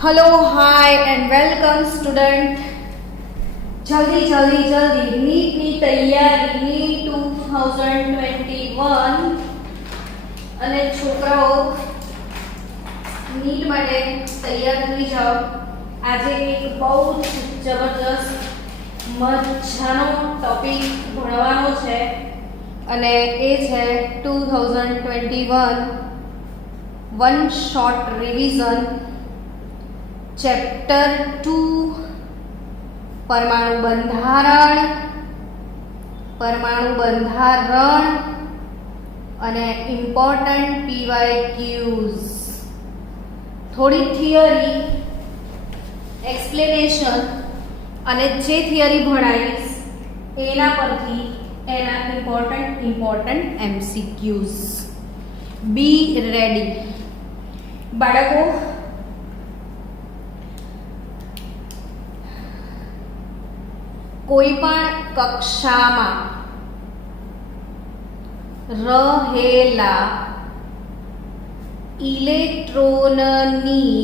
Hello hi and welcome student. जल्दी जल्दी जल्दी नीट ની તૈયારી નીટ 2021 અને છોકરાઓ નીટ માટે તૈયાર થઈ જાઓ। આજે એક બહુ જબરદસ્ત મજાનો ટોપિક ભણવાનો છે અને એ છે 2021 વન શોર્ટ રિવિઝન ચેપ્ટર 2 પરમાણુ બંધારણ અને ઇમ્પોર્ટન્ટ PYQs, થોડી થિયરી, એક્સપ્લેનેશન અને જે થિયરી ભણાવીશ એના પરથી એના ઇમ્પોર્ટન્ટ MCQs। બી રેડી બાળકો। કોઈ પણ કક્ષામાં રહેલા ઇલેક્ટ્રોનની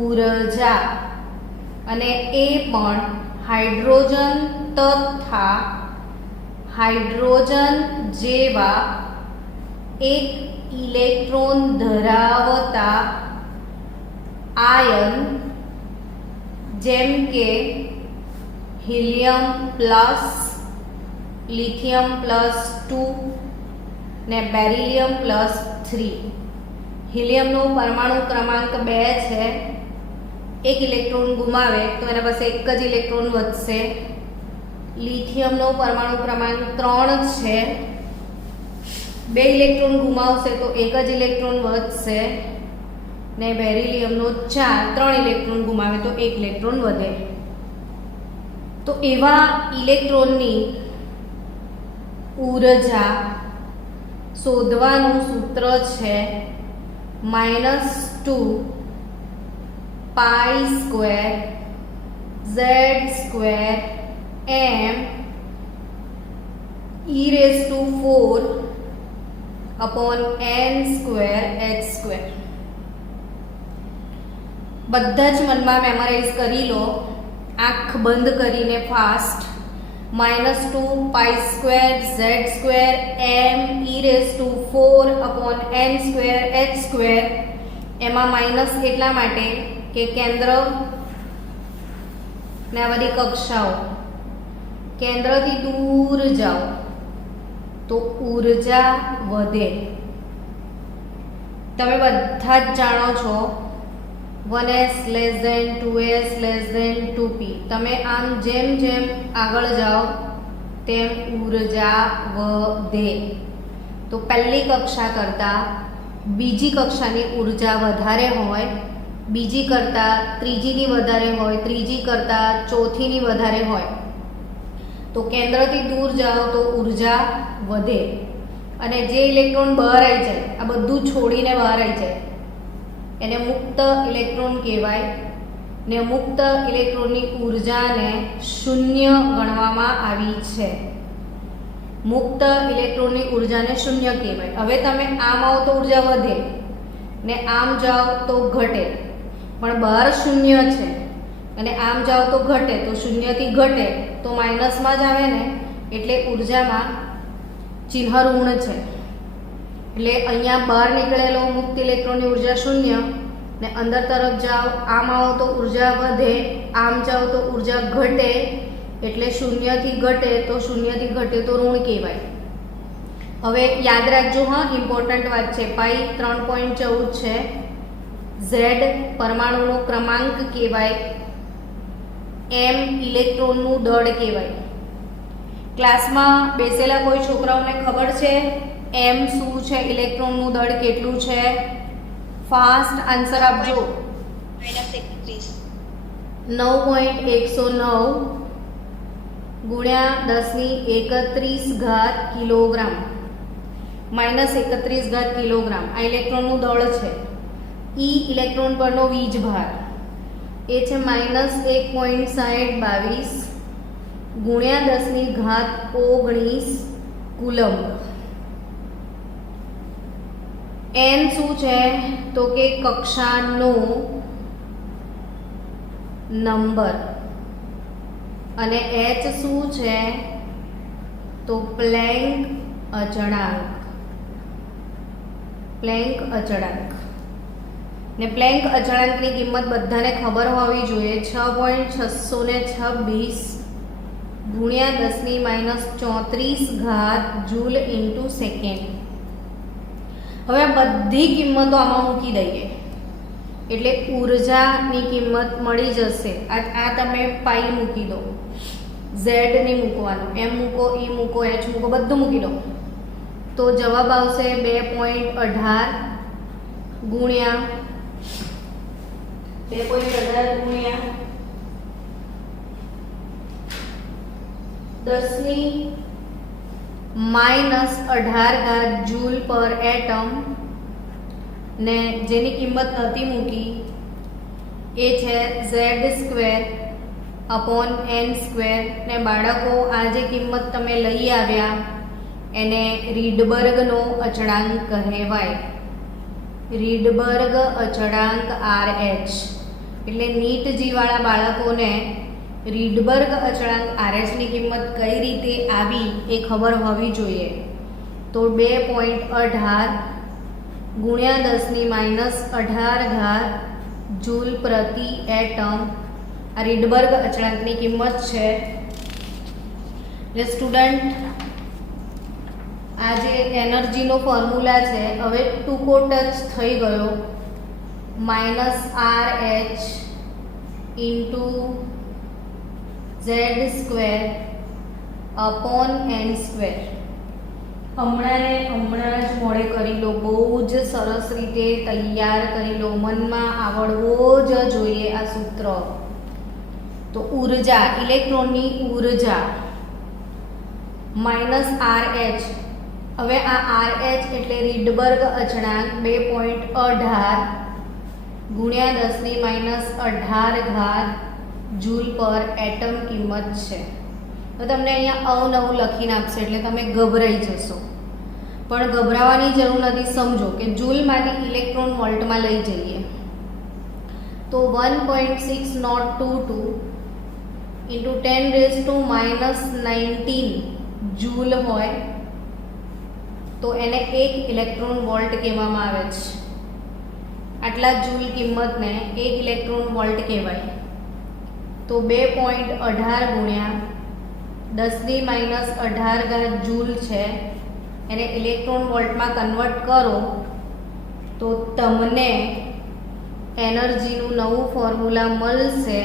ઉર્જા અને એ પણ હાઇડ્રોજન તથા હાઇડ્રોજન જેવા એક ઇલેક્ટ્રોન ધરાવતા આયન જેમ કે હિલિયમ પ્લસ, લિથિયમ પ્લસ 2 ને બેરિલિયમ પ્લસ 3। હિલિયમનો પરમાણુ ક્રમાંક 2 છે, એક ઇલેક્ટ્રોન ગુમાવે તો એના પાસે એક જ ઇલેક્ટ્રોન વધશે। લિથિયમનો પરમાણુ ક્રમાંક 3 છે, 2 ઇલેક્ટ્રોન ગુમાવશે તો એક જ ઇલેક્ટ્રોન વધશે ને બેરિલિયમનો 3 ઇલેક્ટ્રોન ગુમાવે તો એક ઇલેક્ટ્રોન વધે। તો એવા ઇલેક્ટ્રોનની ઉર્જા શોધવાનું સૂત્ર છે -2 pi square z² m e⁴ upon n² h²। બધા જ મનમાં મેમોરાઇઝ કરી લો, આંખ બંધ કરીને fast. -2 pi square z² m e⁴ upon n² h²। એમાં માઇનસ એટલા માટે કે કેન્દ્ર ને આ બધી કક્ષાઓ, કેન્દ્રથી દૂર જાઓ તો ઉર્જા વધે। તમે બધા જ જાણો છો 1s less than 2s less than 2p। તમે આમ જેમ જેમ આગળ જાઓ તેમ ઉર્જા વધે। તો પહેલી કક્ષા કરતાં બીજી કક્ષાની ઉર્જા વધારે હોય, બીજી કરતાં ત્રીજીની વધારે હોય, ત્રીજી કરતાં ચોથીની વધારે હોય। તો કેન્દ્રથી દૂર જાઓ તો ઉર્જા વધે અને જે ઇલેક્ટ્રોન બહાર આવી જાય, આ બધું છોડીને બહાર આવી જાય એને મુક્ત ઇલેક્ટ્રોન કહેવાય ને મુક્ત ઇલેક્ટ્રોનની ઉર્જાને શૂન્ય ગણવામાં આવી છે। મુક્ત ઇલેક્ટ્રોનની ઉર્જાને શૂન્ય કહેવાય। હવે તમે આમ આવો તો ઉર્જા વધે ને આમ જાઓ તો ઘટે, પણ બહાર શૂન્ય છે અને આમ જાઓ તો ઘટે, તો શૂન્યથી ઘટે તો માઇનસમાં જ આવે ને, એટલે ઉર્જામાં ચિહ્ન ઋણ છે। એટલે અહીંયા બહાર નીકળેલો મુક્ત ઇલેક્ટ્રોનની ઉર્જા શૂન્ય ને અંદર તરફ જાઓ, આમ આવો તો ઉર્જા વધે, આમ જાઓ તો ઉર્જા ઘટે, એટલે શૂન્યથી ઘટે તો શૂન્યથી ઘટે તો ઋણ કહેવાય। હવે યાદ રાખજો, હા, ઇમ્પોર્ટન્ટ વાત છે। પાઈ 3.14 છે, ઝેડ પરમાણુનો ક્રમાંક કહેવાય, એમ ઇલેક્ટ્રોનનું દળ કહેવાય। ક્લાસમાં બેસેલા કોઈ છોકરાઓને ખબર છે એમ શું છે, ઇલેક્ટ્રોનનું દળ કેટલું છે? ફાસ્ટ આન્સર આપજો। 9.109 ગુણ્યા 10⁻31 કિલોગ્રામ, -31 કિલોગ્રામ આ ઇલેક્ટ્રોનનું દળ છે। ઈ ઇલેક્ટ્રોન પરનો વીજભાર એ છે -1.6022 ગુણ્યા 10⁻19 કુલમ્બ। n શું છે તો કે કક્ષાનો નંબર અને h શું છે તો પ્લેન્ક અચળાંક. પ્લેન્ક અચળાંક ને પ્લેન્ક અચળાંકની કિંમત બધાને ખબર હોવી જોઈએ 6.626 ગુણ્યા 10⁻34 ઘાત જૂલ ઇન્ટુ સેકન્ડ. હવે આ બધી કિંમતો આમાં મૂકી દઈએ એટલે ઉર્જાની કિંમત મળી જશે. આ તમે પાઈ મૂકી દો, ઝેડ નહીં મૂકવાનું, એમ મૂકો, ઈ મૂકો, એચ મૂકો, બધું મૂકી દો તો જવાબ આવશે 2.18 ગુણ્યા 10⁻18 જૂલ પર એટમ ને જેની કિંમત નથી મૂકી એ છે z² અપોન n² ને બાળકો આ જે કિંમત તમે લઈ આવ્યા એને રીડબર્ગનો અચળાંક કહેવાય. રીડબર્ગ અચળાંક RH. એટલે નીટ જીવાળા બાળકોને રીડબર્ગ અચળાંક RH ની કિંમત કઈ રીતે આવી એ ખબર હોવી જોઈએ. તો 2.18 ગુણ્યા 10⁻18 જૂલ પ્રતિ એટમ આ રીડબર્ગ અચળાંકની કિંમત છે. એટલે સ્ટુડન્ટ આ જે એનર્જીનો ફોર્મ્યુલા છે હવે ટૂંકો ટચ થઈ ગયો. -RH into z² upon n². હમણાં જ મોડે કરી લો, બહુ જ સરસ રીતે તૈયાર કરી લો, મનમાં આવડવો જ જોઈએ આ સૂત્ર. તો ઉર્જા, ઇલેક્ટ્રોનની ઉર્જા -RH. હવે આ RH એટલે રીડબર્ગ અચળાંક 2.18 ગુણ્યા 10⁻18 જૂલ પર એટમ કિંમત છે. તો તમને અહીંયા અવનવું લખીને આપશે એટલે તમે ગભરાઈ જશો, પણ ગભરાવાની જરૂર નથી. સમજો કે જૂલમાંથી ઇલેક્ટ્રોન વોલ્ટમાં લઈ જઈએ તો 1.6022 ઇન્ટુ 10⁻19 જૂલ હોય તો એને 1 ઇલેક્ટ્રોન વોલ્ટ કહેવામાં આવે છે. આટલા જૂલ કિંમતને 1 ઇલેક્ટ્રોન વોલ્ટ કહેવાય. તો 2.18 ગુણ્યા 10⁻18 જૂલ છે એને ઇલેક્ટ્રોન વોલ્ટમાં કન્વર્ટ કરો તો તમને એનર્જીનું નવું ફોર્મ્યુલા મળશે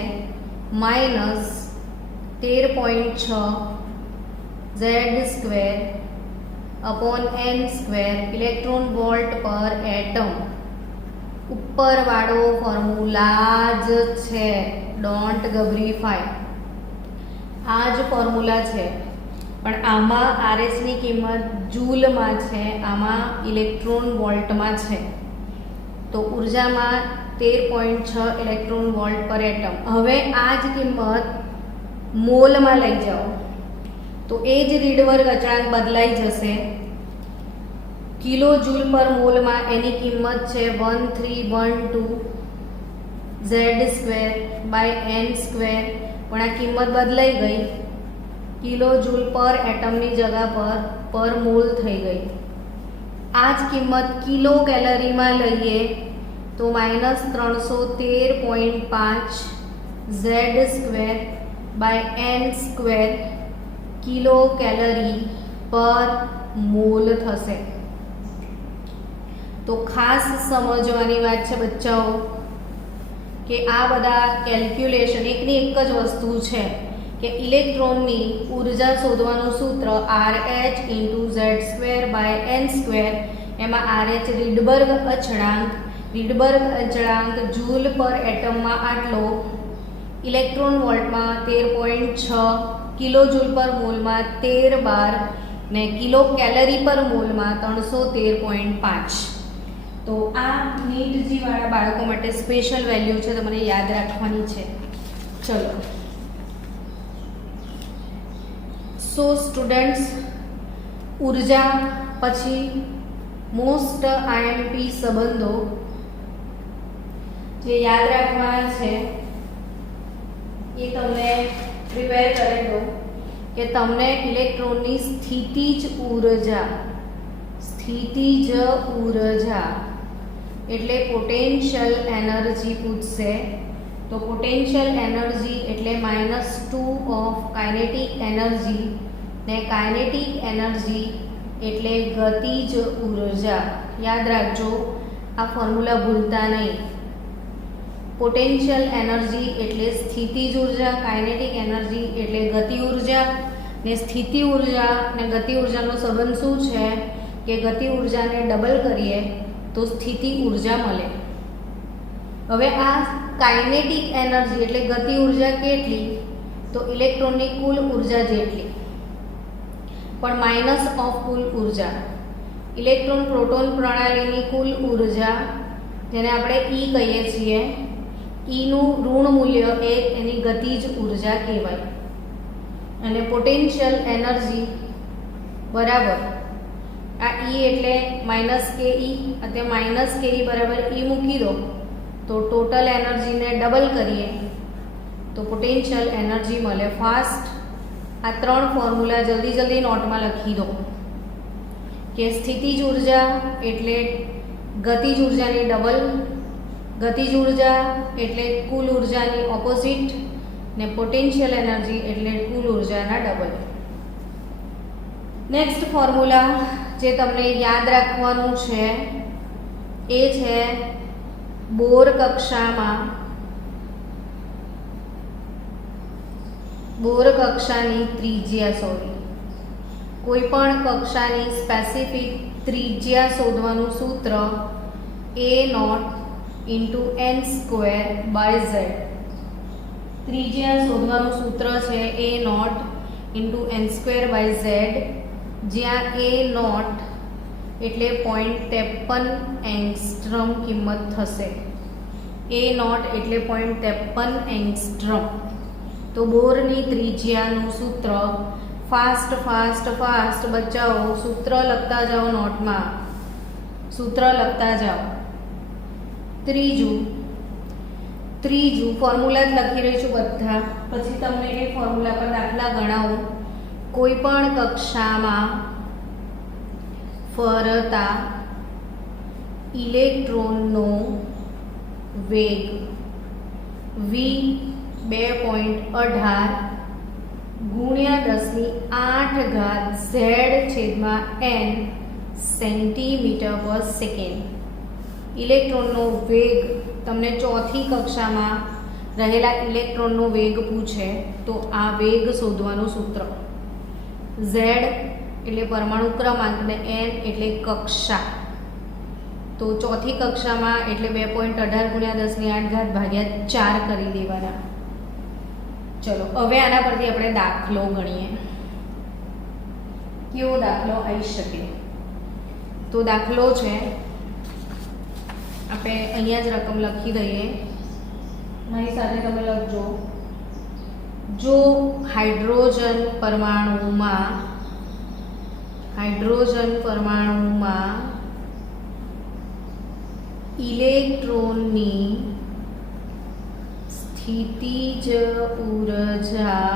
-13.6 z² upon n² electron volt પર એટમ. ઉપરવાળો ફોર્મ્યુલા જ છે, ડોન્ટ ગભરીફાય. આ જ ફોર્મ્યુલા છે પણ આમાં RH ની કિંમત જૂલમાં છે, આમાં ઇલેક્ટ્રોન વોલ્ટમાં છે. તો ઉર્જામાં 13.6 ઇલેક્ટ્રોન વોલ્ટ પર એટમ. હવે આ જ કિંમત મોલમાં લઈ જાઓ તો એ જ રીડબર્ગ અચળાંક બદલાઈ જશે. કિલો જૂલ પર મોલમાં એની કિંમત છે 1312 z² બાય n², પણ આ કિંમત બદલાઈ ગઈ. કિલો જૂલ પર એટમની જગ્યા પર મોલ થઈ ગઈ. આ જ કિંમત કિલો કેલરીમાં લઈએ તો -313.5 z² by n² kilo calorie પર મોલ થશે. તો ખાસ સમજવાની વાત છે બચ્ચાઓ કે આ બધા કેલ્ક્યુલેશન એકની એક જ વસ્તુ છે કે ઇલેક્ટ્રોનની ઉર્જા શોધવાનું સૂત્ર RH into z² by n². એમાં RH રીડબર્ગ અચળાંક, રીડબર્ગ અચળાંક જૂલ પર એટમમાં આટલો, ઇલેક્ટ્રોન વોલ્ટમાં 13.6, કિલો જૂલ પર મોલમાં 13 ને કિલો કેલરી પર મોલમાં 313.5. તો આ નીટજી વાળા બાળકો માટે સ્પેશિયલ વેલ્યુ છે, તમારે યાદ રાખવાની છે. ચલો, સો સ્ટુડન્ટ્સ, ઉર્જા પછી મોસ્ટ IMP સંબંધો જે યાદ રાખવાના છે એ તમને પ્રિપેર કરી દો કે તમને ઇલેક્ટ્રોનની સ્થિતિજ ઊર્જા એટલે પોટેન્શિયલ એનર્જી પૂછશે. તો પોટેન્શિયલ એનર્જી એટલે -2 ઓફ કાઇનેટિક એનર્જી ને કાઇનેટિક એનર્જી એટલે ગતિજ ઊર્જા. યાદ રાખજો, આ ફોર્મ્યુલા ભૂલતા નહીં. પોટેન્શિયલ એનર્જી એટલે સ્થિતિજ ઊર્જા, કાઇનેટિક એનર્જી એટલે ગતિ ઊર્જા ને સ્થિતિ ઊર્જા ને ગતિ ઊર્જાનો સંબંધ શું છે કે ગતિ ઊર્જાને ડબલ કરીએ તો સ્થિતિ ઊર્જા મળે. હવે આ કાઇનેટિક એનર્જી એટલે ગતિ ઊર્જા કેટલી? તો ઇલેક્ટ્રોનની કુલ ઊર્જા જેટલી, પણ માઇનસ ઓફ કુલ ઊર્જા. ઇલેક્ટ્રોન પ્રોટોન પ્રણાલીની કુલ ઊર્જા, જેને આપણે E કહીએ છીએ, ઈનું ઋણ મૂલ્ય એ એની ગતિજ ઊર્જા કહેવાય. અને પોટેન્શિયલ એનર્જી બરાબર આ E એટલે -ke, ਅਤੇ -ke બરાબર E મૂકી દો તો ટોટલ એનર્જીને ડબલ કરીએ તો પોટેન્શિયલ એનર્જી મળે. ફાસ્ટ આ 3 ફોર્મ્યુલા જલ્દી નોટમાં લખી દો કે સ્થિતિજ ઊર્જા એટલે ગતિજ ઊર્જાની ડબલ, ગતિજ ઊર્જા એટલે કુલ ઊર્જાની ઓપોઝિટ ને પોટેન્શિયલ એનર્જી એટલે કુલ ઊર્જાના ડબલ. નેક્સ્ટ ફોર્મ્યુલા જે તમને યાદ રાખવાનું છે એ છે બોર કક્ષાની ત્રિજ્યા કોઈ પણ કક્ષાની સ્પેસિફિક ત્રિજ્યા શોધવાનું સૂત્ર A0 × n²/z. ત્રિજ્યા શોધવાનું સૂત્ર છે A0 × n²/z, જ્યાં A0 એટલે 0.53 એંગસ્ટ્રોમ કિંમત થશે. A0 એટલે 0.53 એંગસ્ટ્રોમ. તો બોરની ત્રિજ્યાનું સૂત્ર, ફાસ્ટ બચ્ચાઓ સૂત્ર લખતા જાઓ નોટમાં, સૂત્ર લખતા જાઓ. ત્રીજું ફોર્મ્યુલા જ લખી રહી છું બધા, પછી તમને એ ફોર્મ્યુલા પર દાખલા ગણાવું. કોઈ પણ કક્ષામાં ફરતા ઇલેક્ટ્રોનનો વેગ v 2.18 × 10⁸ સેન્ટીમીટર/સેકન્ડ. ઇલેક્ટ્રોનનો વેગ તમને ચોથી કક્ષામાં રહેલા ઇલેક્ટ્રોનનો વેગ પૂછે તો આ વેગ શોધવાનું સૂત્ર. Z એટલે પરમાણુ ક્રમાંક ને n એટલે કક્ષા. તો ચોથી કક્ષામાં એટલે 2.18 × 10⁸ કરી દેવાના. ચલો હવે આના પરથી આપણે દાખલો ગણીએ. કેવો દાખલો આવી શકે? તો દાખલો છે, આપણે અહીંયા જ રકમ લખી દઈએ, મારી સાથે તમે લખજો. જો હાઇડ્રોજન પરમાણુમાં ઇલેક્ટ્રોનની સ્થિતિજ ઊર્જા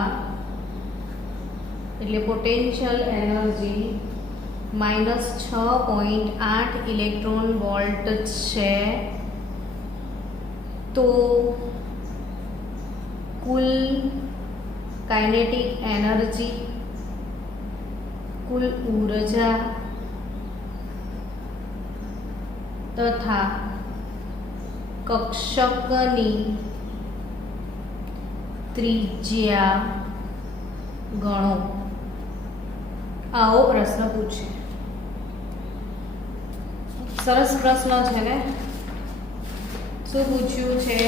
એટલે પોટેન્શિયલ એનર્જી -6.8 ઇલેક્ટ્રોન વોલ્ટ છે, તો કુલ કાઇનેટિક એનર્જી, કુલ ઊર્જા તથા કક્ષકની ત્રિજ્યા ગણો. આવો પ્રશ્ન પૂછે. સરસ પ્રશ્ન છે ને? શું પૂછ્યું છે?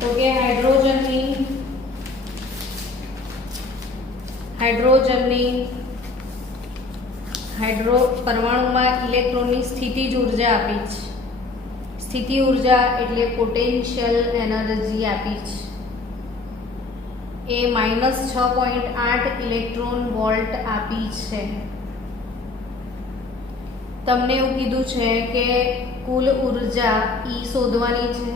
તો કે પરમાણુમાં ઇલેક્ટ્રોનની સ્થિતિજ ઊર્જા આપી છે. સ્થિતિ ઊર્જા એટલે પોટેન્શિયલ એનર્જી આપી છે એ -6.8 ઇલેક્ટ્રોન વોલ્ટ આપી છે. તમને એવું કીધું છે કે કુલ ઊર્જા E શોધવાની છે.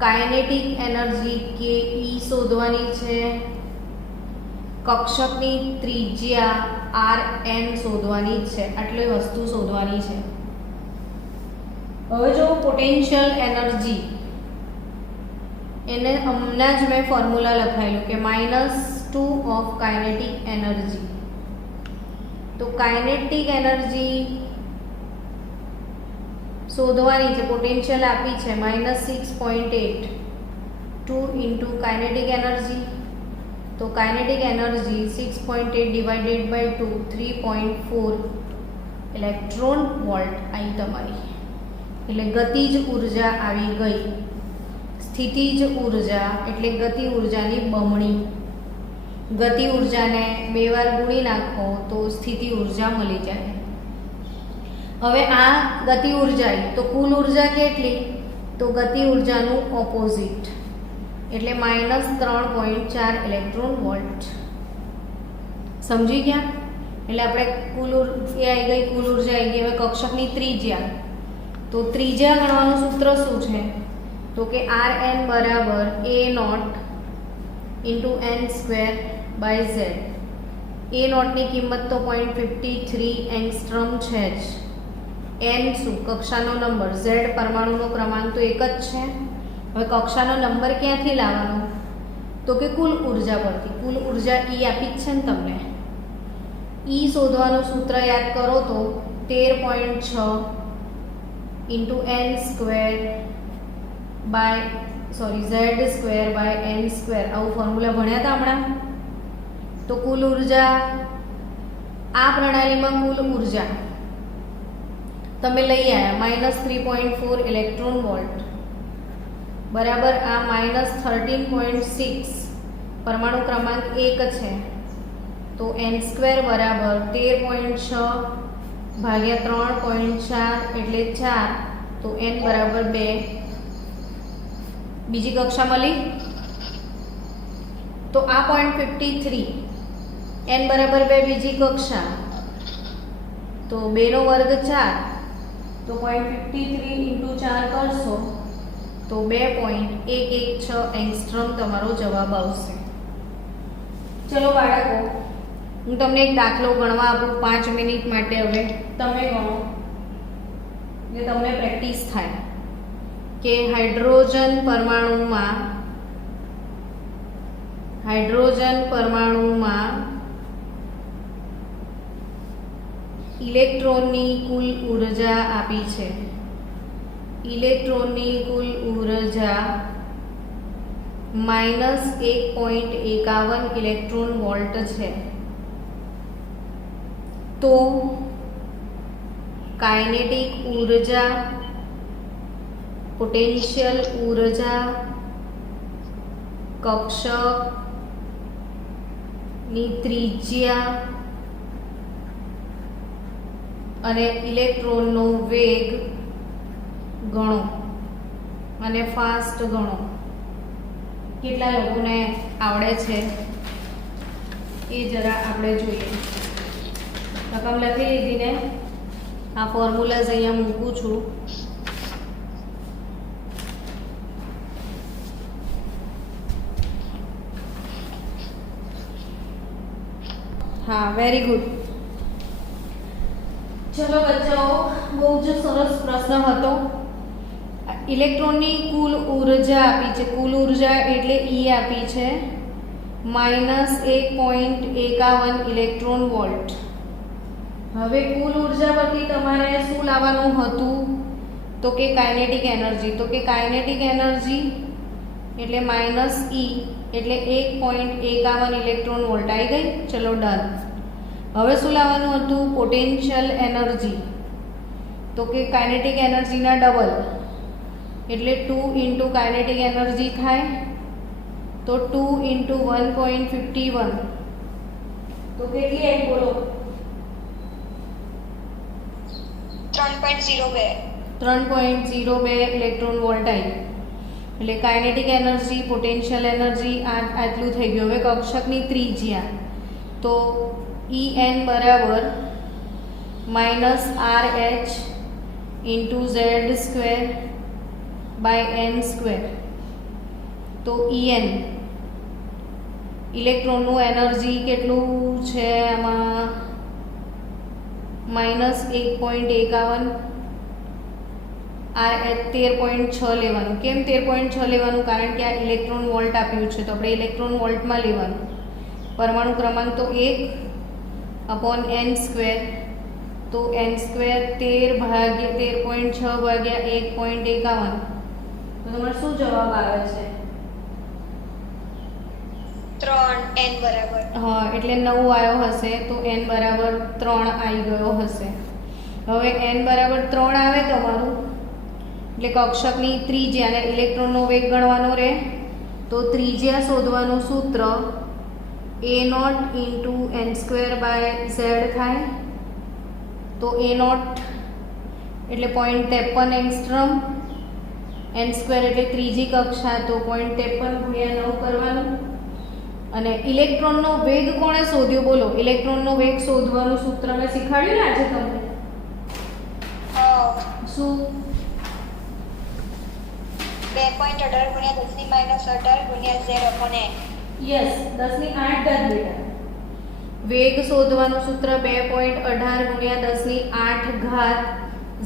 કાઇનેટિક એનર્જી કે ઈ શોધવાની છે, કક્ષકની ત્રિજ્યા આર એન શોધવાની છે, આટલી વસ્તુ શોધવાની છે. હવે જો પોટેન્શિયલ એનર્જી એને હમણાં જ મેં ફોર્મ્યુલા લખાયેલું કે -2 ઓફ કાઇનેટિક એનર્જી. તો કાઇનેટિક એનર્જી શોધવાની છે, પોટેન્શિયલ આપી છે -6.8 2 ઇન્ટુ કાઇનેટિક એનર્જી. તો kinetic energy 6.8 divided by 2 3.4 electron volt આવી તમારી. એટલે ગતિજ ઉર્જા આવી ગઈ. સ્થિતિજ ઉર્જા એટલે ગતિ ઉર્જાની બમણી. ગતિ ઉર્જાને 2 વાર ગુણી નાખો તો સ્થિતિ ઉર્જા મળી જાય. હવે આ ગતિ ઉર્જા તો કુલ ઉર્જા કેટલી? તો ગતિ ઉર્જાનું ઓપોઝિટ એટલે -3.4 ઇલેક્ટ્રોન વોલ્ટ. સમજી ગયા? એટલે આપણે કુલ એ આવી ગઈ, કુલ ઉર્જા આવી ગઈ. હવે કક્ષકની ત્રિજ્યા, તો ત્રિજ્યા ગણવાનું સૂત્ર શું છે? તો કે Rn બરાબર A0 ઇન્ટુ n²/z. A0 ની કિંમત તો 0.53 એંગસ્ટ્રોમ છે જ. n શું? કક્ષાનો નંબર. z પરમાણુનો ક્રમાંક તો એક જ છે. હવે કક્ષાનો નંબર ક્યાંથી લાવવાનો? તો કે કુલ ઉર્જા પરથી. કુલ ઉર્જા E આપી જ છે ને તમને. E શોધવાનું સૂત્ર યાદ કરો તો 13.6 ઇન્ટુ z²/n². આવું ફોર્મ્યુલા ભણ્યા હતા હમણાં. તો કુલ ઉર્જા, આ પ્રણાલીમાં કુલ ઉર્જા તમે લઈ આવ્યા -3.4 ઇલેક્ટ્રોન વોલ્ટ બરાબર આ -13.6 પરમાણુ ક્રમાંક 1 છે. તો n² બરાબર 13.6 ભાગ્યા 3.4 એટલે 4. તો n બરાબર 2. બીજી કક્ષા મળી. તો આ 0.53 n બરાબર 2 બીજી કક્ષા. તો 2 નો વર્ગ 4. તો 0.53 ઇન્ટુ 4 કરશો તો 2.116 એંગસ્ટ્રોમ તમારો જવાબ આવશે. ચલો બાળકો, હું તમને એક દાખલો ગણવા આપું 5 મિનિટ માટે. હવે તમે ગણો એટલે તમને પ્રેક્ટિસ થાય કે હાઇડ્રોજન પરમાણુમાં ઇલેક્ટ્રોનની કુલ ઉર્જા આપી છે. ઇલેક્ટ્રોનની કુલ ઉર્જા -1.51 ઇલેક્ટ્રોન વોલ્ટ છે. તો કાઇનેટિક ઉર્જા, પોટેન્શિયલ ઉર્જા, કક્ષકની ત્રિજ્યા અને ઇલેક્ટ્રોનનો વેગ ગણો અને ફાસ્ટ ગણો. કેટલા લોકોને આવડે છે એ જરા આપણે જોઈએ. રકમ લખી લીધી ને? આ ફોર્મ્યુલાઝ અહીંયા મૂકું છું. હા, વેરી ગુડ. ચલો બચ્ચાઓ, બહુ જ સરસ પ્રશ્ન હતો. ઇલેક્ટ્રોનની કુલ ઉર્જા આપી છે. કુલ ઉર્જા એટલે E આપી છે -1.51 ઇલેક્ટ્રોન વોલ્ટ. હવે કુલ ઉર્જા પરથી તમારે શું લાવવાનું હતું? તો કે કાઇનેટિક એનર્જી. તો કે કાઇનેટિક એનર્જી એટલે -E એટલે 1.51 ઇલેક્ટ્રોન વોલ્ટ આવી ગઈ. ચલો ડન. હવે શું લાવવાનું હતું? Potential energy. તો કે કાઇનેટિક એનર્જીના ડબલ એટલે 2 ઇન્ટુ કાઇનેટિક એનર્જી થાય. તો 2 ઇન્ટુ 1.51 તો કેટલી આવી બોલો? 3.02 ઇલેક્ટ્રોન વોલ્ટ આવી. એટલે કાઇનેટિક એનર્જી, પોટેન્શિયલ એનર્જી આટલું થઈ ગયું. હવે કક્ષકની ત્રિજ્યા તો En બરાબર -RH into z² by n². તો En ઇલેક્ટ્રોનનું એનર્જી કેટલું છે આમાં -1.51 આ 13.6 લેવાનું. કેમ 13.6 લેવાનું? કારણ કે આ ઇલેક્ટ્રોન વોલ્ટ આપ્યું છે તો આપણે ઇલેક્ટ્રોન વોલ્ટમાં લેવાનું. પરમાણુ ક્રમાંક તો 1/n², તો n² 13/13.6 ભાગ્યા 1.51, તો તમારો શું જવાબ આવે છે? 3 n બરાબર. હા, એટલે 9 આવ્યો હશે, તો n બરાબર 3 આવી ગયો હશે. હવે n બરાબર 3 આવે તમારું એટલે કક્ષકની ત્રિજ્યા અને ઇલેક્ટ્રોનનો વેગ ગણવાનો રહે. તો ત્રિજ્યા શોધવાનું સૂત્ર a0 × n²/z થાય. તો a0 એટલે 0.53 એંગસ્ટ્રોમ, n² એટલે ત્રીજી કક્ષા, તો 0.53 × 9 કરવાનું. અને ઇલેક્ટ્રોનનો વેગ કોણે શોધ્યો? બોલો, ઇલેક્ટ્રોનનો વેગ શોધવાનું સૂત્ર મેં શીખવાડ્યું ને આજે તમને. શું? 2.18 × 10⁻18 × z/n. યસ, 10⁸ બેટા. વેગ શોધવાનું સૂત્ર 2.18 × 10⁸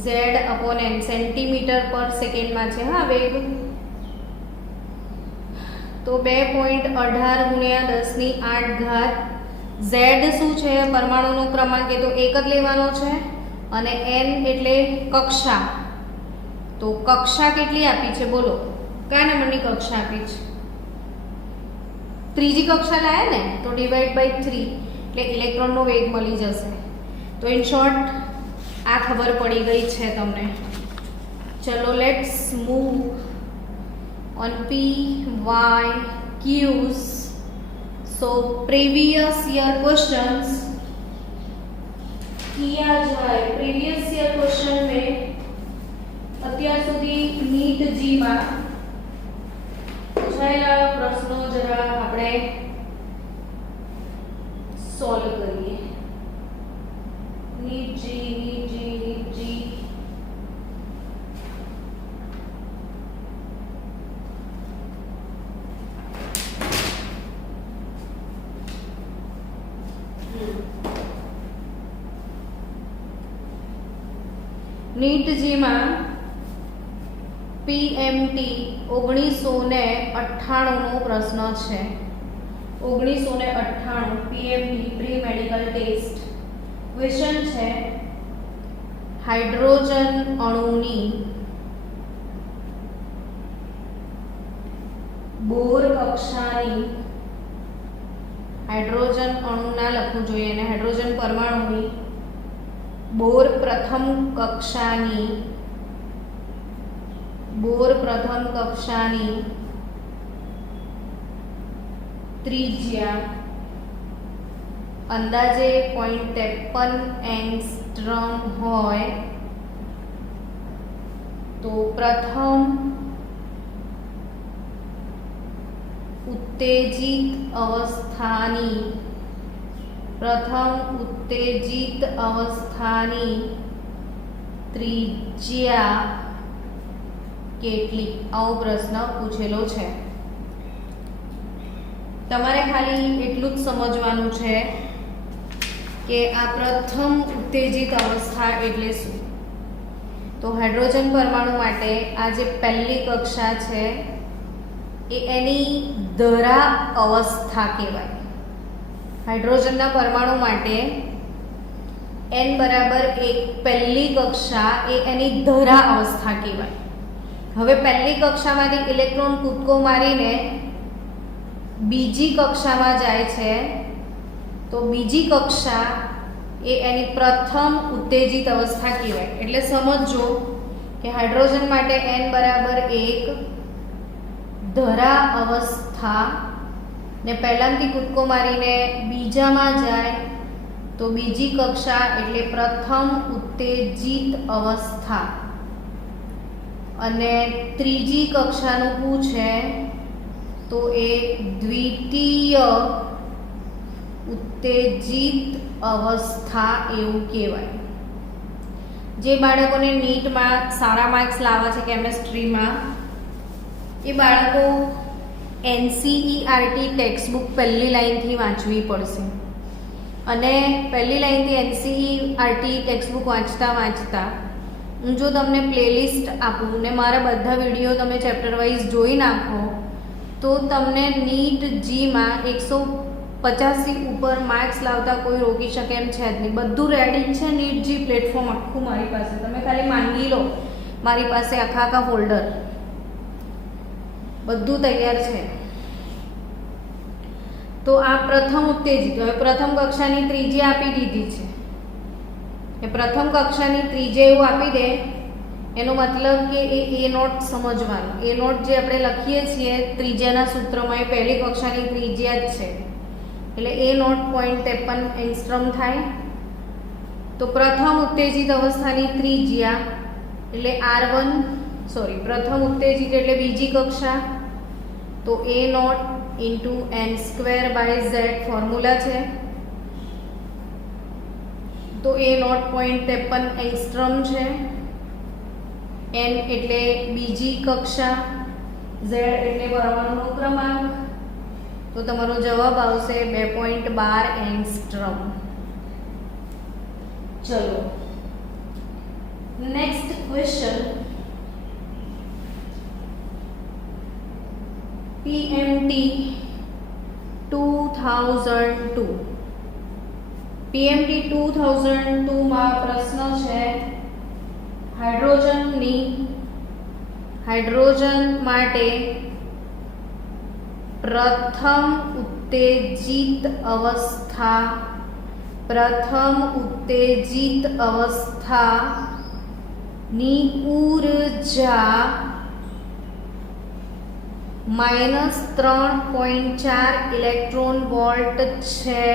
z/n, સેન્ટીમીટર પર સેકન્ડમાં છે. હા, વેગ તો 2.18 × 10⁸ z શું છે? પરમાણુનો ક્રમાંક, એ તો એક જ લેવાનો છે. અને n એટલે કક્ષા. તો કક્ષા કેટલી આપી છે? બોલો, કયા નંબરની કક્ષા આપી છે? ત્રીજી કક્ષા લાયા ને, તો /3 એટલે ઇલેક્ટ્રોનનો વેગ મળી જશે. તો ઇન શોર્ટ આ ખબર પડી ગઈ છે તમને. ચલો, let's move on PYQs. So previous year questions किया जाए. प्रीवियस ईयर क्वेश्चन में અત્યાર સુધી નીટ જી માં પૂછાયેલા પ્રશ્નો જરા આપણે સોલ્વ કરીએ. નીટ જી નીટ જીમાં PMT 1998 નો પ્રશ્ન છે. 1998 PMT pre medical test. Question છે હાઇડ્રોજન અણુની બોર કક્ષાની, હાઇડ્રોજન અણુ ના લખવું જોઈએ અને હાઇડ્રોજન પરમાણુની બોર પ્રથમ કક્ષાની ત્રિજ્યા અંદાજે 0.53 એંગસ્ટ્રોમ હોય તો પ્રથમ ઉત્તેજિત અવસ્થાની ત્રિજ્યા કેટલી? આવો પ્રશ્ન પૂછેલો છે. તમારે ખાલી એટલું જ સમજવાનું છે કે આ પ્રથમ ઉત્તેજિત અવસ્થા એટલે શું. તો હાઇડ્રોજન પરમાણુ માટે આ જે પહેલી કક્ષા છે એ એની ધરા અવસ્થા કહેવાય. હાઇડ્રોજનના પરમાણુ માટે n બરાબર 1 પહેલી કક્ષા એ એની ધરા અવસ્થા કહેવાય. હવે પહેલી કક્ષામાંથી ઇલેક્ટ્રોન કૂદકો મારીને બીજી કક્ષામાં જાય છે તો બીજી કક્ષા એ એની પ્રથમ ઉત્તેજિત અવસ્થા કહેવાય. એટલે સમજો કે હાઇડ્રોજન માટે n બરાબર 1 ધરા અવસ્થા ને પહેલાંથી કૂદકો મારીને બીજામાં જાય તો બીજી કક્ષા એટલે પ્રથમ ઉત્તેજિત અવસ્થા. અને ત્રીજી કક્ષાનું પૂછે તો એ દ્વિતીય ઉત્તેજિત અવસ્થા એવું કહેવાય. જે બાળકોને નીટમાં સારા માર્ક્સ લાવવા છે કેમેસ્ટ્રીમાં, એ બાળકો NCERT ટેક્સ્ટબુક પહેલી લાઈનથી વાંચવી પડશે અને પહેલી લાઈનથી NCERT ટેક્સ્ટબુક વાંચતા વાંચતા હું જો તમને પ્લેલિસ્ટ આપું ને મારા બધા વિડીયો તમે ચેપ્ટર વાઇઝ જોઈ નાખો તો તમને નીટ જીમાં 150 ઉપર માર્ક્સ લાવતા કોઈ રોકી શકે એમ છે જ નહીં. બધું રેડી જ છે. નીટ જી પ્લેટફોર્મ આખું મારી પાસે, તમે ખાલી માંગી લો. મારી પાસે આખા ફોલ્ડર બધું તૈયાર છે. તો આ પ્રથમ ઉત્તેજિત, હવે પ્રથમ કક્ષાની ત્રીજી આપી દીધી છે. એ પ્રથમ કક્ષાની ત્રીજે એવું આપી દે એનો મતલબ કે એ નોટ સમજવાનું. એ નોટ જે આપણે લખીએ છીએ ત્રિજ્યાના સૂત્રમાં એ પહેલી કક્ષાની ત્રિજ્યા જ છે, એટલે એ નોટ 0.53 એંગસ્ટ્રોમ થાય. તો પ્રથમ ઉત્તેજિત અવસ્થાની ત્રિજ્યા એટલે R1, પ્રથમ ઉત્તેજિત એટલે બીજી કક્ષા, તો એ નોટ ઇન્ટુ n²/z ફોર્મ્યુલા છે. તો એ નોટ 0.53 એંગસ્ટ્રોમ છે. n એટલે બીજી કક્ષા, z એટલે પરમાણુનો ક્રમાંક, તો તમારો જવાબ આવશે 2.12 એંગસ્ટ્રોમ. ચલો નેક્સ્ટ ક્વેશ્ચન. PMT 2002 PMT 2002 માં પ્રશ્ન છે હાઇડ્રોજન માટે પ્રથમ ઉત્તેજિત અવસ્થાની ઊર્જા -3.4 ઇલેક્ટ્રોન વોલ્ટ છે.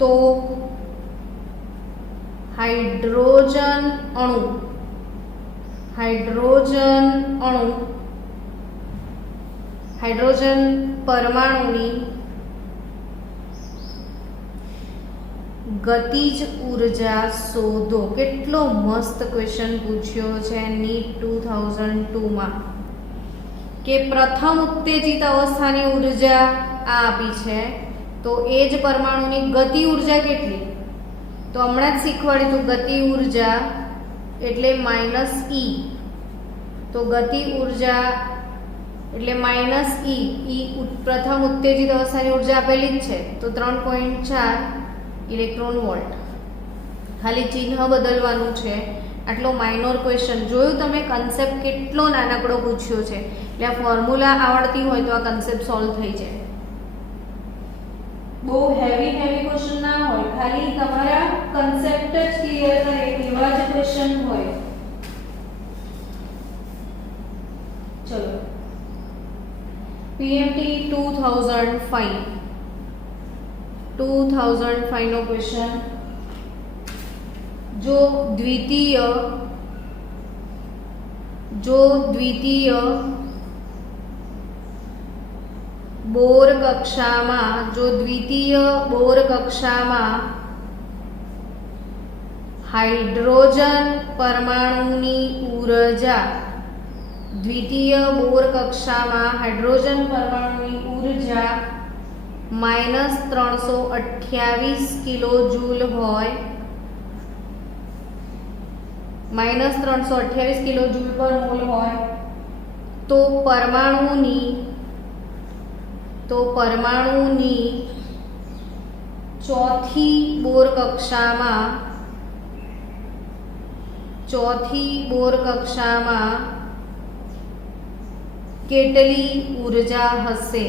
તો હાઇડ્રોજન પરમાણુની ગતિજ ઉર્જા શોધો. કેટલો મસ્ત ક્વેશ્ચન પૂછ્યો છે નીટ 2002 માં કે પ્રથમ ઉત્તેજિત અવસ્થાની ઉર્જા આ આપી છે, તો એ જ પરમાણુની ગતિ ઉર્જા કેટલી, તો હમણાં જ શીખવાડ્યું ગતિ ઉર્જા એટલે -E. તો ગતિ ઉર્જા એટલે -E. પ્રથમ ઉત્તેજિત અવસ્થાની ઉર્જા આપેલી જ છે, તો 3.4 ઇલેક્ટ્રોન વોલ્ટ. ખાલી ચિહ્ન બદલવાનું છે. આટલો માઇનોર ક્વેશ્ચન. જોયું તમે કન્સેપ્ટ કેટલો નાનકડો પૂછ્યો છે, એટલે આ ફોર્મ્યુલા આવડતી હોય તો આ કન્સેપ્ટ સોલ્વ થઈ જાય. બહુ હેવી ક્વેશ્ચન ના હોય, ખાલી તમારા કન્સેપ્ટ જ ક્લિયર કરે એવા જ ક્વેશ્ચન હોય. ચલો PMT 2005 નો ક્વેશ્ચન. જો દ્વિતીય બોર કક્ષામાં હાઇડ્રોજન પરમાણુની ઊર્જા -328 કિલોજૂલ હોય, -328 કિલોજૂલ પર મોલ હોય, તો પરમાણુની ચોથી બોર કક્ષામાં કેટલી ઊર્જા હશે?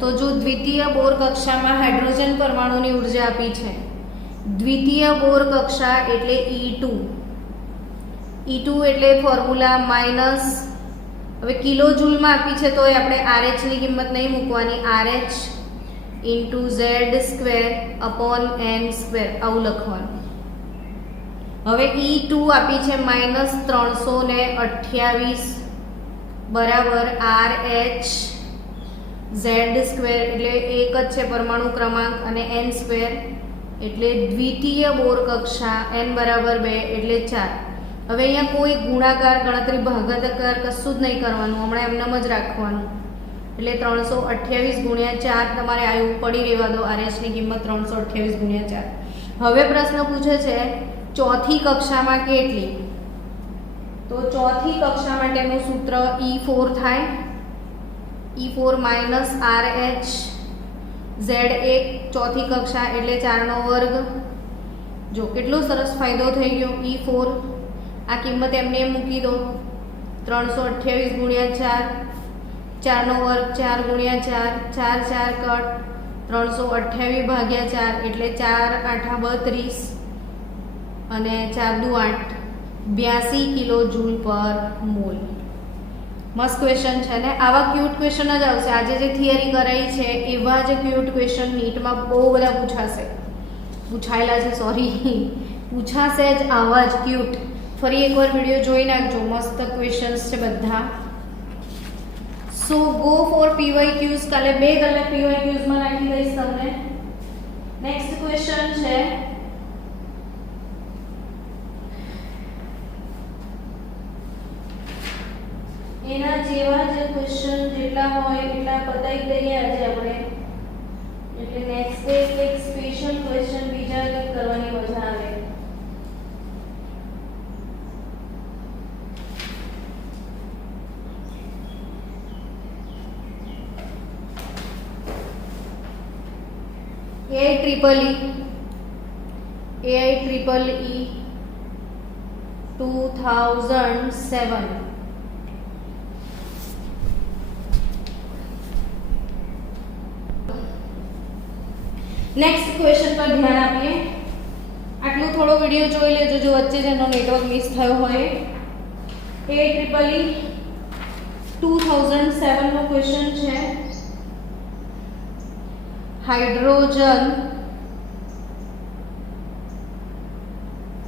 તો જો દ્વિતીય બોર કક્ષામાં હાઇડ્રોજન પરમાણુની ઉર્જા આપી છે, દ્વિતીય બોર કક્ષા એટલે E2 એટલે ફોર્મ્યુલા માઇનસ, હવે કિલોજૂલમાં આપી છે તો આપણે RH ની કિંમત નહીં મૂકવાની, RH into Z² upon n² આવું લખવાનું. હવે E2 આપી છે -328 બરાબર RH Z² એટલે એક જ છે પરમાણુ ક્રમાંક અને n² એટલે દ્વિતીય બોર કક્ષા n બરાબર 2 એટલે 4. હવે અહીંયા કોઈ ગુણાકાર ગણતરી ભાગાકાર કશું જ નહીં કરવાનું, હમણાં એમનેમ જ રાખવાનું. એટલે 328 ગુણ્યા 4 તમારે આ પડી રહેવા દો. RS ની કિંમત 328 ગુણ્યા 4. હવે પ્રશ્ન પૂછે છે ચોથી કક્ષામાં કેટલી? તો ચોથી કક્ષા માટેનું સૂત્ર E4 થાય. E4 માઇનસ RH Z1 ચોથી કક્ષા એટલે 4 નો વર્ગ. જો કેટલો સરસ ફાયદો થઈ ગયો. E4 આ કિંમત એમને મૂકી દો. 328 ગુણ્યા 4, 4 નો વર્ગ 4 ગુણ્યા 4, 4 4 કટ 328 ભાગ્યા 4 એટલે 4 8 32 અને 4 દુ 8 82 કિલો જૂલ પર મોલ. મસ્ત ક્વેશ્ચન છે ને. આવા ક્યુટ ક્વેશ્ચન જ આવશે. આજે જે થિયરી કરાઈ છે એવા જ ક્યુટ ક્વેશ્ચન નીટમાં બહુ બધા પૂછાયેલા છે. પૂછાશે જ આવા જ ક્યુટ. ફરી એકવાર વિડીયો જોઈ નાખજો, મસ્ત ક્વેશ્ચન્સ છે બધા. સો ગો ફોર PYQs. કાલે 2 કલાક PYQs માં નાખી દઈશ તમને. નેક્સ્ટ ક્વેશ્ચન છે એના જેવા જ ક્વેશ્ચન જેટલા હોય એટલા પતાવી દઈએ આજે આપણે. એટલે નેક્સ્ટ ડે એક સ્પેશિયલ ક્વેશ્ચન બીજા કંઈક કરવાની મજા આવે. AIEEE 2007. નેક્સ્ટ ક્વેશ્ચન પર ધ્યાન આપીએ. આટલું થોડો વિડીયો જોઈ લેજો જો વચ્ચે જેનો નેટવર્ક મિસ થયો હોય. AIEEE 2007 નો ક્વેશ્ચન છે હાઇડ્રોજન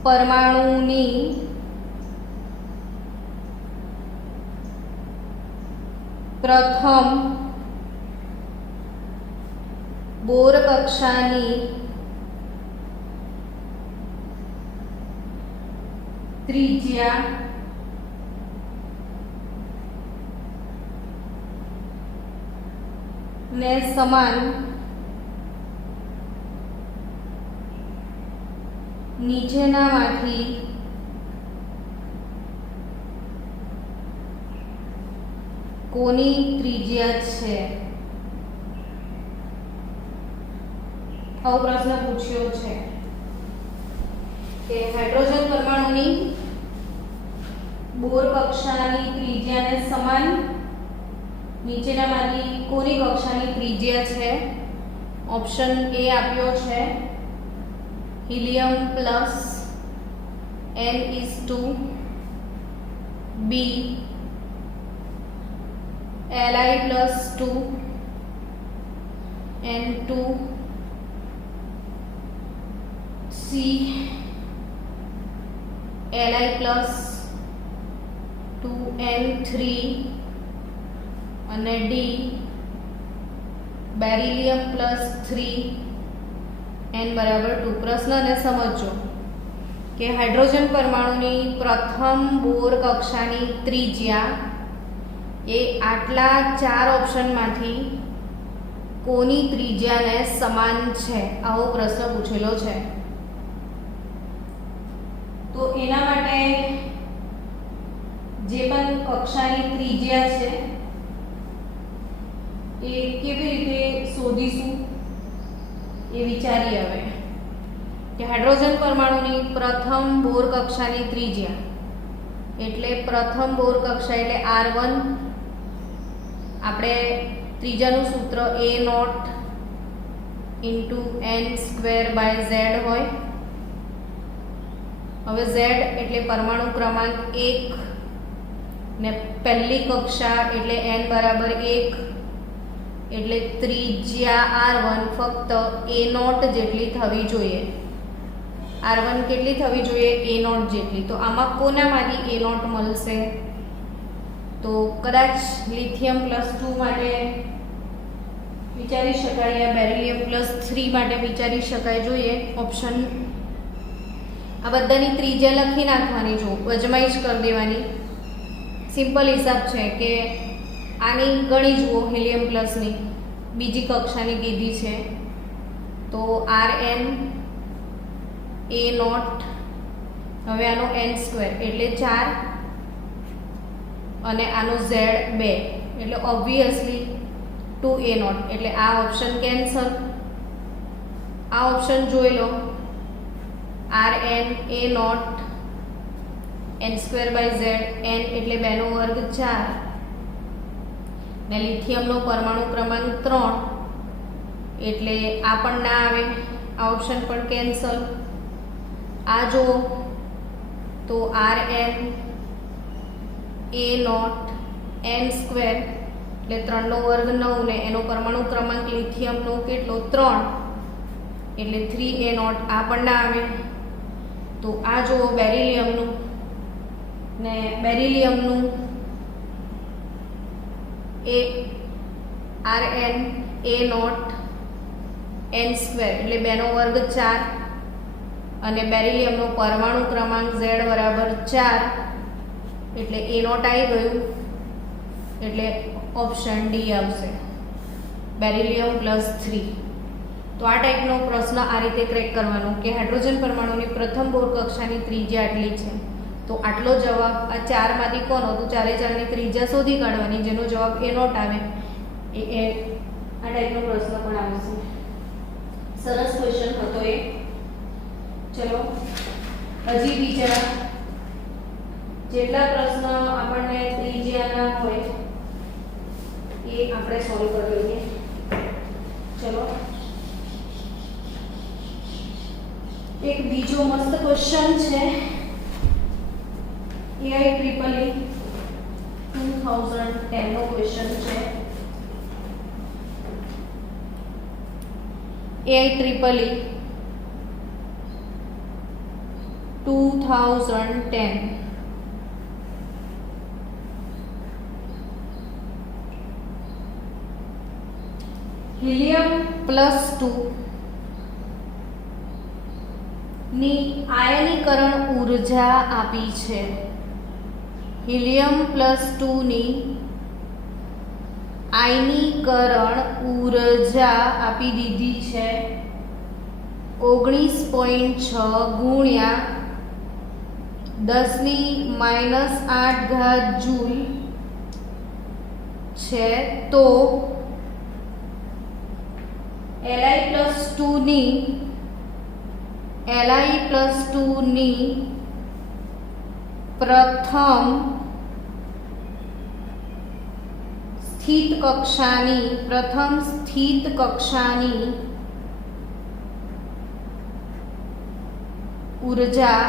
પરમાણુની પ્રથમ બોર કક્ષાની ત્રિજ્યા ને સમાન નીચેનામાંથી કોની ત્રિજ્યા છે? આવો પ્રશ્ન પૂછ્યો છે કે હાઇડ્રોજન પરમાણુની બોર કક્ષાની ત્રિજ્યાને સમાન નીચેનામાંથી કોની કક્ષાની ત્રિજ્યા છે? ઓપ્શન A આપ્યો છે helium plus N/2, B Li+2 N2, C Li+2N3 અને D બેરિલિયમ +3N = 2. પ્રશ્નને સમજો કે હાઇડ્રોજન પરમાણુની પ્રથમ બોર કક્ષાની ત્રિજ્યા એ આટલા 4 ઓપ્શનમાંથી કોની ત્રિજ્યાને સમાન છે? આવો પ્રશ્ન પૂછેલો છે. તો એના માટે જે પણ કક્ષાની ત્રિજ્યા છે એ કેવી રીતે શોધીશું એ વિચારીએ હવે. કે હાઇડ્રોજન પરમાણુની પ્રથમ બોર કક્ષાની ત્રિજ્યા એટલે પ્રથમ બોર કક્ષા એટલે R1. આપણે ત્રીજાનું સૂત્ર A0 × n² Z હોય. હવે Z એટલે પરમાણુ ક્રમાંક 1 ને પહેલી કક્ષા એટલે n = 1 એટલે ત્રિજ્યા R1 ફક્ત A0 જેટલી થવી જોઈએ. R1 કેટલી થવી જોઈએ? A0 જેટલી. તો આમાં કોનામાંથી A0 મળશે? તો કદાચ લિથિયમ +2 માટે વિચારી શકાય બેરિલિયમ +3 માટે વિચારી શકાય. જોઈએ ઓપ્શન. આ બધાની ત્રિજ્યા લખી નાખવાની, જો અજમાઈશ કરી દેવાની. સિમ્પલ હિસાબ છે કે આની ગણી જુઓ હિલિયમ પ્લસની બીજી કક્ષાની કીધી છે તો Rn A0, હવે આનો n² એટલે 4 અને આનો Z 2 એટલે ઓબ્વિયસલી 2A0 એટલે આ ઓપ્શન કેન્સલ. આ ઓપ્શન જોઈ લો Rn A0 n²/z n એટલે 2 નો વર્ગ 4 ને લિથિયમનો પરમાણુ ક્રમાંક 3 એટલે આ પણ ના આવે, આ ઓપ્શન પણ કેન્સલ. આ જો તો Rn A0 n² એટલે 3 નો વર્ગ 9 ને એનો પરમાણુ ક્રમાંક લિથિયમનો કેટલો 3 એટલે 3A0, આ પણ ના આવે. તો આ જો બેરિલિયમનું ને બેરિલિયમનું એ Rn A0 n² એટલે 2 નો વર્ગ 4 અને બેરિલિયમનો પરમાણુ ક્રમાંક Z બરાબર 4 એટલે A0 આવી ગયું એટલે ઓપ્શન ડી આવશે, બેરિલિયમ +3. તો આ ટાઈપનો પ્રશ્ન આ રીતે ક્રેક કરવાનો કે હાઇડ્રોજન પરમાણુની પ્રથમ બોર કક્ષાની ત્રિજ્યા આટલી છે તો આટલો જવાબ આ 4 માંથી કોનો, તો 4 ની ત્રિજ્યા શોધી કાઢવાની જેનો જવાબ A0 આવે એ આ ટાઈપનો પ્રશ્ન પણ આવશે. સરસ ક્વેશ્ચન હતો એ. ચલો હજી બીજા જેટલા પ્રશ્ન આપણને ત્રિજ્યાના હોય એ આપણે સોલ્વ કરી લઈએ. ચલો એક બીજો મસ્ત ક્વેશ્ચન છે AIEEE 2010 નો ક્વેશ્ચન છે. AIEEE 2010 હિલિયમ +2 ની આયનીકરણ ઊર્જા આપી છે. હિલિયમ +2 ની આયનીકરણ ઊર્જા આપી દીધી છે 19.6 ગુણ્યા 10⁻8 જૂલ છે. તો Li+2 ની પ્રથમ સ્થિત કક્ષાની ઊર્જા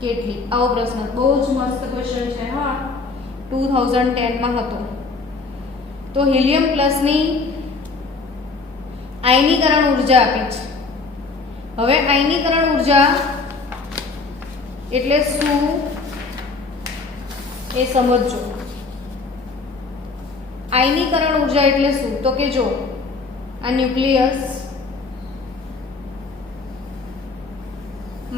કેટલી? આવો પ્રશ્ન બહુ જ મસ્ત ક્વેશ્ચન છે. હા 2010 માં હતો. તો હિલિયમ પ્લસની આયનીકરણ ઊર્જા આપી છે. હવે આયનીકરણ ઊર્જા એટલે શું એ સમજજો. આયનીકરણ ઊર્જા એટલે શું? તો કે જો આ ન્યુક્લિયસ,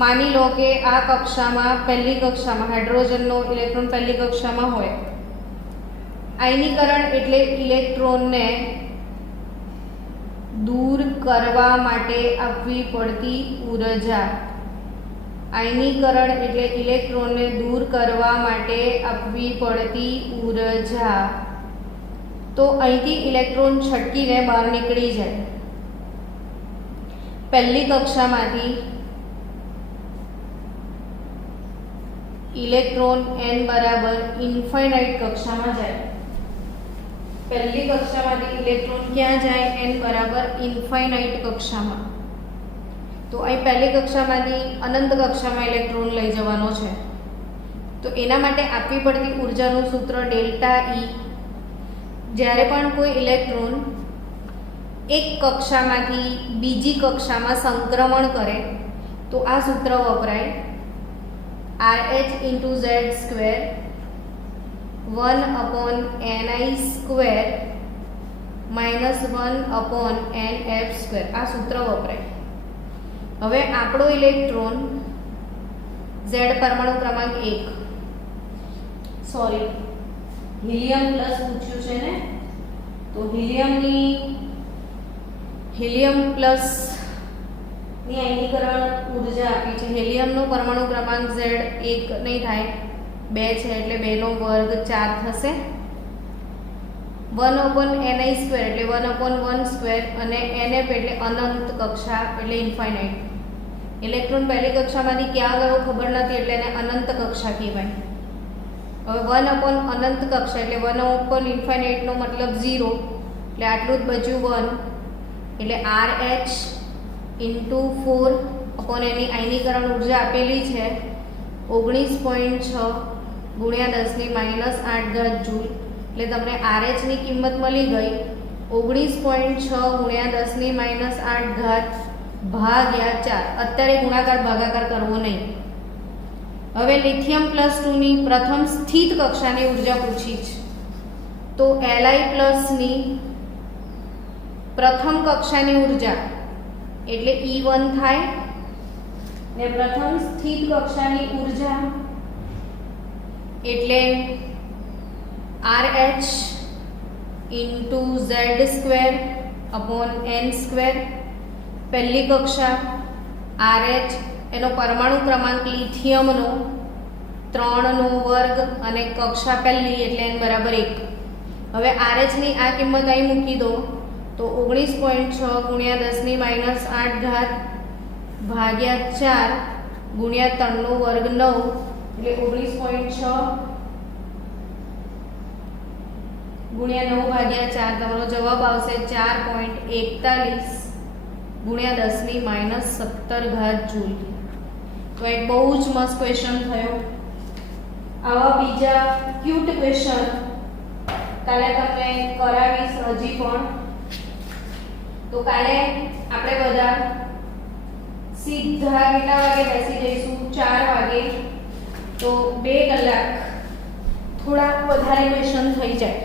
માની લો કે આ કક્ષામાં પહેલી કક્ષામાં હાઇડ્રોજનનો ઇલેક્ટ્રોન પહેલી કક્ષામાં હોય. આયનીકરણ એટલે ઇલેક્ટ્રોનને દૂર કરવા માટે આપવી પડતી ઊર્જા. આયનીકરણ એટલે ઇલેક્ટ્રોનને દૂર કરવા માટે આપવી પડતી ઊર્જા. તો અહીંથી ઇલેક્ટ્રોન છટકીને બહાર નીકળી જાય. પહેલી કક્ષામાંથી ઇલેક્ટ્રોન n બરાબર ઇન્ફાઇનાઇટ કક્ષામાં જાય. પહેલી કક્ષામાંથી ઇલેક્ટ્રોન ક્યાં જાય? n બરાબર ઇન્ફાઇનાઇટ કક્ષામાં. તો અહીં પહેલી કક્ષામાંથી અનંત કક્ષામાં ઇલેક્ટ્રોન લઈ જવાનો છે. તો એના માટે આપવી પડતી ઊર્જાનું સૂત્ર ડેલ્ટા E. જ્યારે પણ કોઈ ઇલેક્ટ્રોન એક કક્ષામાંથી બીજી કક્ષામાં સંક્રમણ કરે તો આ સૂત્ર વપરાય RH × Z² 1/ni² -1/nf². આ સૂત્ર વપરાય. હવે આપણો ઇલેક્ટ્રોન Z પરમાણુ ક્રમાંક 1 સોરી હિલિયમ પ્લસ પૂછ્યું છે ને, તો હિલિયમ પ્લસ ની આયનીકરણ ઉર્જા આપી છે. હિલિયમનો પરમાણુ ક્રમાંક Z 1 નહીં થાય, 2 છે એટલે 2 નો વર્ગ 4 થશે. 1/ni² એટલે 1/1² અને nf એટલે અનંત કક્ષા એટલે ઇન્ફાઇનાઇટ. ઇલેક્ટ્રોન પહેલી કક્ષામાંથી ક્યાં ગયો ખબર નથી એટલે એને અનંત કક્ષા કહેવાય. હવે 1/ અનંત કક્ષા એટલે 1/ઇન્ફાઇનાઇટ નો મતલબ 0 એટલે આટલું જ બચ્યું 1 એટલે RH × 4 એની આયનીકરણ ઉર્જા આપેલી છે 19.6 × 10⁻8 જૂલ. એટલે તમને RH ની કિંમત મળી ગઈ 19.6 × 10⁻8 ભાગ્યા 4. અત્યારે ગુણાકાર ભાગાકાર કરવો નહીં. હવે લિથિયમ +2 ની પ્રથમ સ્થિત કક્ષાની ઉર્જા પૂછી છે, તો Li+ ની પ્રથમ કક્ષાની ઉર્જા એટલે E1 થાય ને પ્રથમ સ્થિત કક્ષાની ઉર્જા એટલે RH × Z² n². પહેલી કક્ષા RH એનો પરમાણુ ક્રમાંક લિથિયમનો 3 નો વર્ગ અને કક્ષા પહેલી એટલે n બરાબર 1. હવે RH ની આ કિંમત અહીં મૂકી દો તો 19.6 × 10⁻8 ભાગ્યા 4 ગુણ્યા 3 નો વર્ગ 9 એટલે 19.6 ગુણ્યા 9 ભાગ્યા 4 તમારો જવાબ આવશે 4.41 ગુણ્યા 10⁻17 જૂલ. તો એક બહુ જ મસ્ત ક્વેશ્ચન થયો. આવા બીજા ક્યુટ ક્વેશ્ચન કાલે તમને કરાવીશ હજી પણ. તો કાલે આપણે બધા સીધા કેટલા વાગે બેસી જઈશું? 4 વાગે. તો 2 કલાક થોડા વધારે ક્વેશ્ચન થઈ જાય.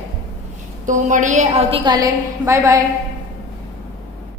તો મળીએ આવતીકાલે. Bye bye.